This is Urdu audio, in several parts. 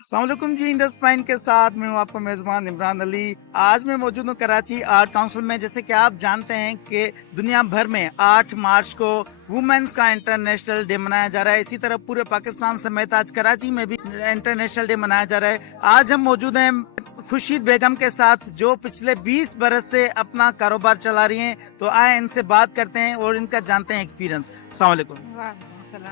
السلام علیکم جی، انڈس پائن کے ساتھ میں ہوں آپ کا میزبان عمران علی۔ آج میں موجود ہوں کراچی آرٹ کونسل میں۔ جیسے کہ آپ جانتے ہیں کہ دنیا بھر میں 8 مارچ کو وومنس کا انٹرنیشنل ڈے منایا جا رہا ہے، اسی طرح پورے پاکستان سمیت آج کراچی میں بھی انٹرنیشنل ڈے منایا جا رہا ہے۔ آج ہم موجود ہیں خورشید بیگم کے ساتھ جو پچھلے 20 برس سے اپنا کاروبار چلا رہی ہیں، تو آئے ان سے بات کرتے ہیں اور ان کا جانتے ہیں ایکسپیرینس۔ السلام علیکم،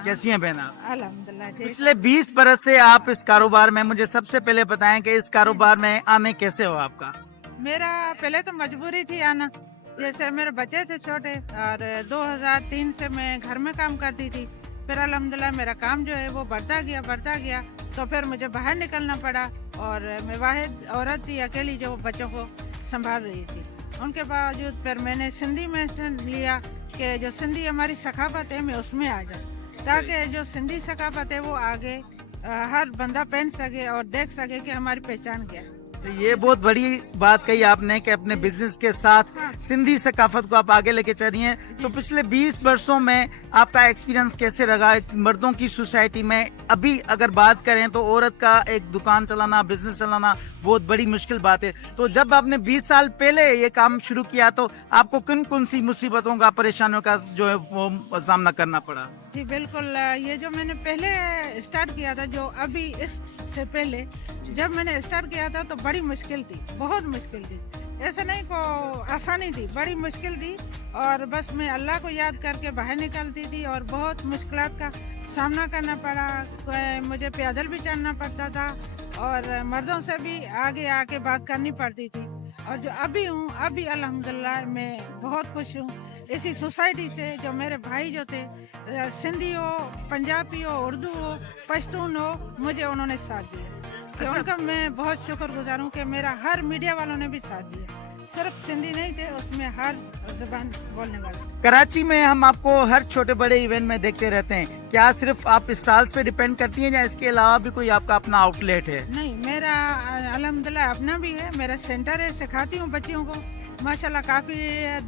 کیسی ہیں بہن آپ؟ الحمدللہ ٹھیک۔ پچھلے 20 برس سے آپ اس کاروبار میں، مجھے سب سے پہلے بتائیں کہ اس کاروبار میں آنے کیسے ہو آپ کا؟ میرا پہلے تو مجبوری تھی آنا، جیسے میرے بچے تھے چھوٹے، اور 2003 سے میں گھر میں کام کرتی تھی۔ پھر الحمدللہ میرا کام جو ہے وہ بڑھتا گیا، تو پھر مجھے باہر نکلنا پڑا، اور میں واحد عورت تھی اکیلی جو بچوں کو سنبھال رہی تھی۔ ان کے باوجود پھر میں نے سندھی میں لیا کہ جو سندھی ہماری ثقافت ہے میں اس میں آ جاؤں، تاکہ جو سندھی ثقافت ہے وہ آگے ہر بندہ پہن سکے اور دیکھ سکے کہ ہماری پہچان کیا ہے۔ یہ بہت بڑی بات کہی آپ نے کہ اپنے بزنس کے ساتھ سندھی ثقافت کو آپ آگے لے کے چل رہی ہیں۔ تو پچھلے 20 برسوں میں آپ کا ایکسپیرینس کیسے رہا مردوں کی سوسائٹی میں؟ ابھی اگر بات کریں تو عورت کا ایک دکان چلانا، بزنس چلانا بہت بڑی مشکل بات ہے۔ تو جب آپ نے 20 سال پہلے یہ کام شروع کیا تو آپ کو کن سی مصیبتوں کا، پریشانیوں کا جو ہے وہ سامنا کرنا پڑا؟ جی بالکل، یہ جو میں نے پہلے اسٹارٹ کیا تھا، جو ابھی اس سے پہلے جب میں نے اسٹارٹ کیا تھا تو بڑی مشکل تھی، بہت مشکل تھی۔ ایسا نہیں کو آسانی تھی، بڑی مشکل تھی، اور بس میں اللہ کو یاد کر کے باہر نکلتی تھی، اور بہت مشکلات کا سامنا کرنا پڑا۔ مجھے پیدل بھی چلنا پڑتا تھا، اور مردوں سے بھی آگے آ کے بات کرنی پڑتی تھی۔ اور جو ابھی الحمدللہ میں بہت خوش ہوں اسی سوسائٹی سے۔ جو میرے بھائی جو تھے، سندھی ہو، پنجابی ہو، اردو ہو، پشتون ہو، مجھے انہوں نے ساتھ دیا، کہ ان کا میں بہت شکر گزار ہوں کہ میرا ہر میڈیا والوں نے بھی ساتھ دیا۔ صرف سندھی نہیں تھے اس میں، ہر زبان بولنے والے۔ کراچی میں ہم آپ کو ہر چھوٹے بڑے ایونٹ میں دیکھتے رہتے ہیں، کیا صرف آپ اسٹالز پہ ڈیپینڈ کرتی ہیں یا اس کے علاوہ بھی کوئی آپ کا اپنا آؤٹ لیٹ ہے؟ نہیں، میرا الحمدللہ اپنا بھی ہے، میرا سینٹر ہے، سکھاتی ہوں بچیوں کو ماشاءاللہ۔ کافی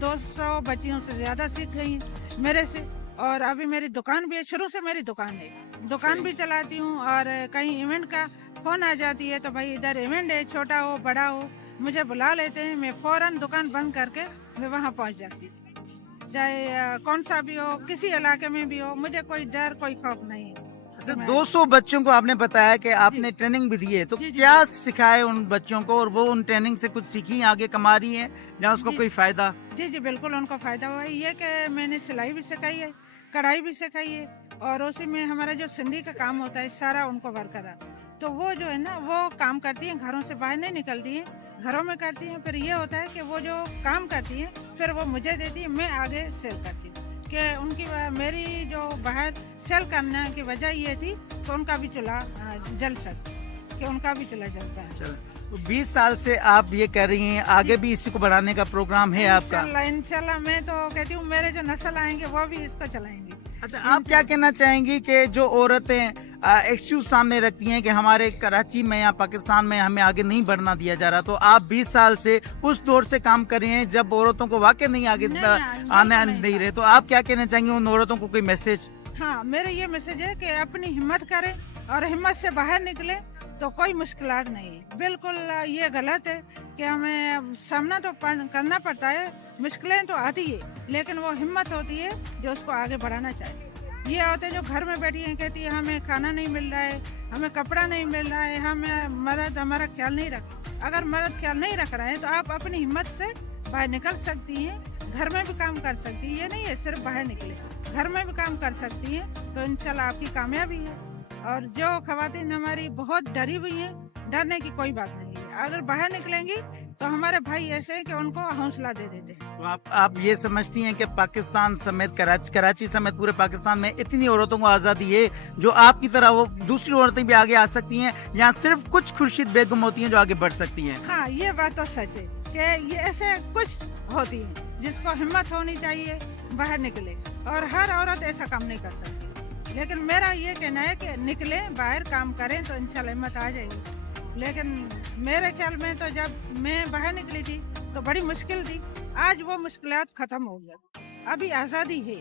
200 بچیوں سے زیادہ سیکھ گئی ہیں میرے سے، اور ابھی میری دکان بھی ہے، شروع سے میری دکان ہے، دکان بھی چلاتی ہوں۔ اور کہیں ایونٹ کا فون آ جاتی ہے تو بھائی ادھر ایونٹ ہے، چھوٹا ہو بڑا ہو، مجھے بلا لیتے ہیں، میں فوراً دکان بند کر کے میں وہاں پہنچ جاتی ہوں، چاہے کون سا بھی ہو، کسی علاقے میں بھی ہو، مجھے کوئی ڈر، کوئی خوف نہیں ہے۔ اچھا، 200 بچوں کو آپ نے بتایا کہ آپ نے ٹریننگ بھی دی ہے، تو کیا سکھائے ان بچوں کو، اور وہ ان ٹریننگ سے کچھ سیکھی، آگے کما رہی ہیں یا اس کو کوئی فائدہ؟ جی بالکل، ان کو فائدہ ہوا ہے۔ یہ کہ میں نے سلائی بھی سکھائی ہے، کڑھائی بھی سکھائی ہے، اور اسی میں ہمارا جو سندھی کا کام ہوتا ہے سارا ان کو برقرار، تو وہ جو ہے نا وہ کام کرتی ہیں، گھروں سے باہر نہیں نکلتی ہیں، گھروں میں کرتی ہیں۔ پھر یہ ہوتا ہے کہ وہ جو کام کرتی ہیں پھر وہ مجھے دیتی ہیں، میں آگے سیل کرتی ہوں، کہ ان کی میری جو باہر سیل کرنے کی وجہ یہ تھی کہ ان کا بھی چولہا جل سکے، کہ ان کا بھی چولہا جلتا ہے۔ 20 سال سے آپ یہ کر رہی ہیں، آگے بھی اسی کو بڑھانے کا پروگرام ہے آپ کا؟ انشاءاللہ میں تو کہتی ہوں میرے جو نسل آئیں گے وہ بھی اس کو چلائیں گے۔ اچھا، آپ کیا کہنا چاہیں گی کہ جو عورتیں ایکسکیوز سامنے رکھتی ہیں کہ ہمارے کراچی میں یا پاکستان میں ہمیں آگے نہیں بڑھنا دیا جا رہا، تو آپ 20 سال سے اس دور سے کام کر رہے ہیں جب عورتوں کو واقع نہیں آگے آنے نہیں رہے، تو آپ کیا کہنا چاہیں گے ان عورتوں کو، کوئی میسج؟ ہاں، میرا یہ میسج ہے کہ اپنی ہمت کریں اور ہمت سے باہر نکلے تو کوئی مشکلات نہیں ہے۔ بالکل یہ غلط ہے کہ ہمیں سامنا تو کرنا پڑتا ہے، مشکلیں تو آتی ہے، لیکن وہ ہمت ہوتی ہے جو اس کو آگے بڑھانا چاہیے۔ یہ ہوتے ہیں جو گھر میں بیٹھی ہیں، کہتی ہے ہمیں کھانا نہیں مل رہا ہے، ہمیں کپڑا نہیں مل رہا ہے، ہمیں مرد ہمارا خیال نہیں رکھ۔ اگر مرد خیال نہیں رکھ رہا ہے تو آپ اپنی ہمت سے باہر نکل سکتی ہیں، گھر میں بھی کام کر سکتی ہیں، یہ نہیں ہے صرف باہر نکلے، گھر میں بھی کام کر سکتی ہیں، تو انشاءاللہ آپ کی کامیابی ہے۔ اور جو خواتین ہماری بہت ڈری ہوئی ہیں، ڈرنے کی کوئی بات نہیں ہے، اگر باہر نکلیں گی تو ہمارے بھائی ایسے ہیں کہ ان کو حوصلہ دے دیتے ہیں۔ تو آپ یہ سمجھتی ہیں کہ پاکستان سمیت کراچی سمیت پورے پاکستان میں اتنی عورتوں کو آزادی ہے جو آپ کی طرح وہ دوسری عورتیں بھی آگے آ سکتی ہیں، یا صرف کچھ خورشید بیگم ہوتی ہیں جو آگے بڑھ سکتی ہیں؟ ہاں، یہ بات تو سچ ہے کہ یہ ایسے کچھ ہوتی ہیں جس کو ہمت ہونی چاہیے، باہر نکلے، اور ہر عورت ایسا کام نہیں کر سکتی، لیکن میرا یہ کہنا ہے کہ نکلیں، باہر کام کریں تو انشاءاللہ ہمت آ جائے گی۔ لیکن میرے خیال میں تو جب میں باہر نکلی تھی تو بڑی مشکل تھی، آج وہ مشکلات ختم ہو گئی، ابھی آزادی ہے،